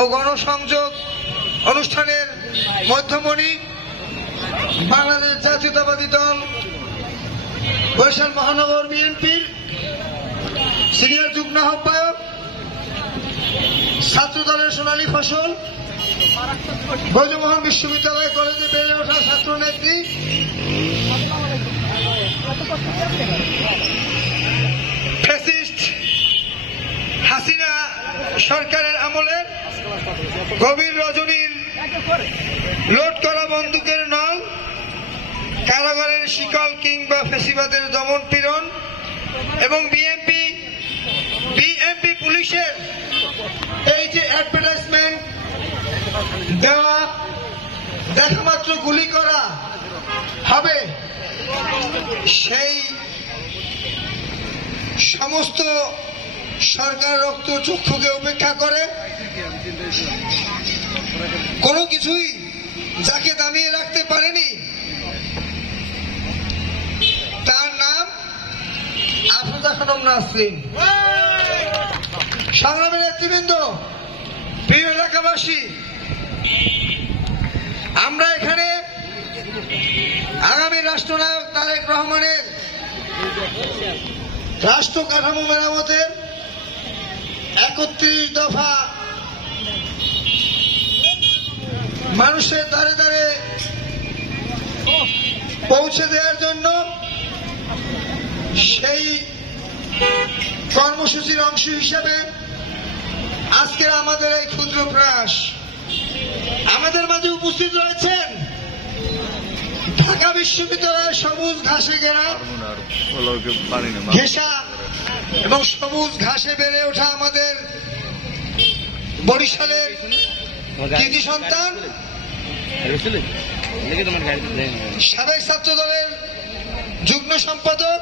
ও গণসংযোগ অনুষ্ঠানের মধ্যমণি বাংলাদেশ জাতীয়তাবাদী দল বরিশাল মহানগর বিএনপির সিনিয়র যুগ্ম আহ্বায়ক, ছাত্র দলের সোনালী ফসল, ব্রজমোহন বিশ্ববিদ্যালয় কলেজে বেড়ে ওঠা ছাত্র নেত্রী, ফ্যাসিস্ট হাসিনা সরকারের আমলের গভীর রজনীর লোড করা বন্দুকের নল, কারাগারের শিকল কিংবা ফ্যাসিবাদের দমন পীড়ন এবং বিএনপি পুলিশের এই যে অ্যাডভার্টাইজমেন্ট দেওয়া, দেখা মাত্র গুলি করা হবে, সেই সমস্ত সরকার রক্ত চক্ষুকে উপেক্ষা করে কোনো কিছুই যাকে দামিয়ে রাখতে পারেনি তার নাম আফরোজা খানম নাসরিন। সংগ্রামী নেতৃবৃন্দ, প্রিয় এলাকাবাসী, আমরা এখানে আগামী রাষ্ট্রনায়ক তারেক রহমানের রাষ্ট্র কাঠামো মেরামতের 31 দফা মানুষের দ্বারে দ্বারে পৌঁছে দেওয়ার জন্য সেই কর্মসূচির অংশ হিসেবে আজকের আমাদের এই ক্ষুদ্র প্রয়াস। আমাদের মাঝে উপস্থিত রয়েছেন ঢাকা বিশ্ববিদ্যালয়ের সবুজ ঘাসে ঘেরা ঘেঁষা এবং সবুজ ঘাসে বেড়ে ওঠা আমাদের বরিশালের কৃতি সন্তান, সাবেক ছাত্র দলের যুগ্ম সম্পাদক,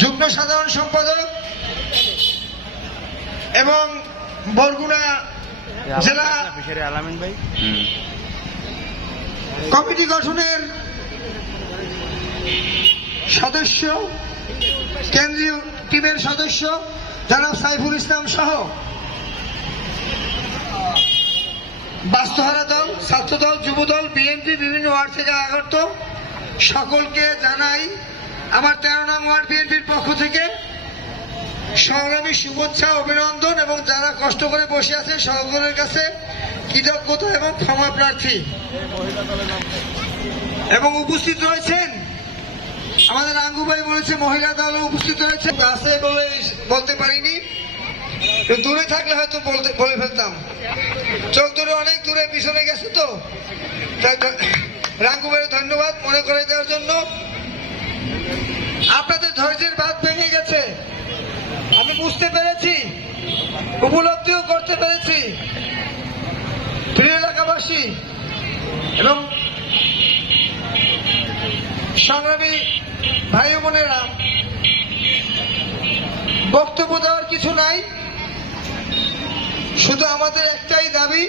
যুগ্ম সাধারণ সম্পাদক এবং বরগুনা জেলা কমিটি গঠনের সদস্য, কেন্দ্রীয় টিমের সদস্য জনাব সাইফুল ইসলাম সহ বাস্তুহারা দল, ছাত্রদল, যুবদল, বিএনপি বিভিন্ন ওয়ার্ড থেকে আগত সকলকে জানাই আমার 13 নং ওয়ার্ড বিএনপির পক্ষ থেকে সংগ্রামী শুভেচ্ছা, অভিনন্দন এবং যারা কষ্ট করে বসে আছেন সকলের কাছে কৃতজ্ঞতা এবং ক্ষমা প্রার্থী। এবং উপস্থিত রয়েছেন আমাদের আঙ্গু ভাই বলেছে মহিলা দলও উপস্থিত রয়েছে, আছে বলতে পারিনি, দূরে থাকলে হয়তো বলে ফেলতাম, চোখ দূরে অনেক দূরে পিছনে গেছে তো, তাই রাঙ্গু ভাইয়ের ধন্যবাদ মনে করে দেওয়ার জন্য। আপনাদের ধৈর্যের বাঁধ ভেঙে গেছে, আমি বুঝতে পেরেছি, উপলব্ধিও করতে পেরেছি। প্রিয় এলাকাবাসী এবং সংগ্রামী ভাই বোনেরা, বক্তব্য দেওয়ার কিছু নাই, শুধু আমাদের একটাই দাবি,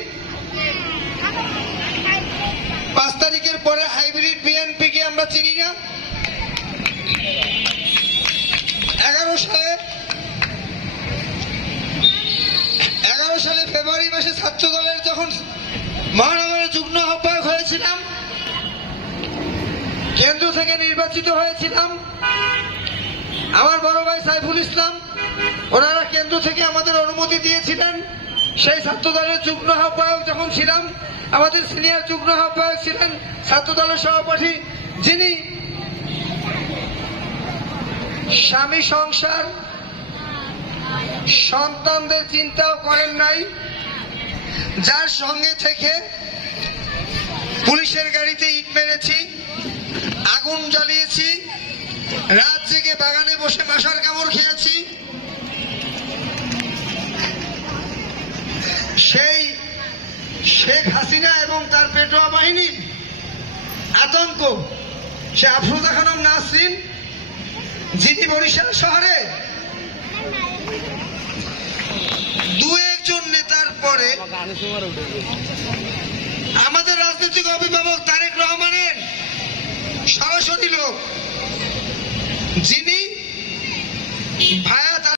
5 তারিখের পরে হাইব্রিড বিএনপিকে আমরা চিনি না। 11 সালে ফেব্রুয়ারি মাসে ছাত্র দলের যখন মহানগরের যুগ্ম আহ্বায়ক হয়েছিলাম, কেন্দ্র থেকে নির্বাচিত হয়েছিলাম, আমার বড় ভাই সাইফুল ইসলাম ওনারা কেন্দ্র থেকে আমাদের অনুমতি দিয়েছিলেন। সেই ছাত্র দলের যুগ্ম আহ্বায়ক যখন ছিলাম, আমাদের সিনিয়র যুগ্ম আহ্বায়ক ছিলেন ছাত্র দলের সভাপতি, যিনি স্বামী সংসার সন্তানদের চিন্তাও করেন নাই, যার সঙ্গে থেকে পুলিশের গাড়িতে ইট মেরেছি, আগুন জ্বালিয়েছি, রাত জেগে বাগানে বসে মশার কামড় খেয়েছি, সেই শেখ হাসিনা এবং তার পেটোয়া বাহিনীর আতঙ্ক, সে আফরোজা খানম নাসরিন, যিনি বরিশাল শহরে 2-1 জন নেতার পরে আমাদের রাজনৈতিক অভিভাবক তারেক রহমানের সরাসরি লোক, যিনি ভাই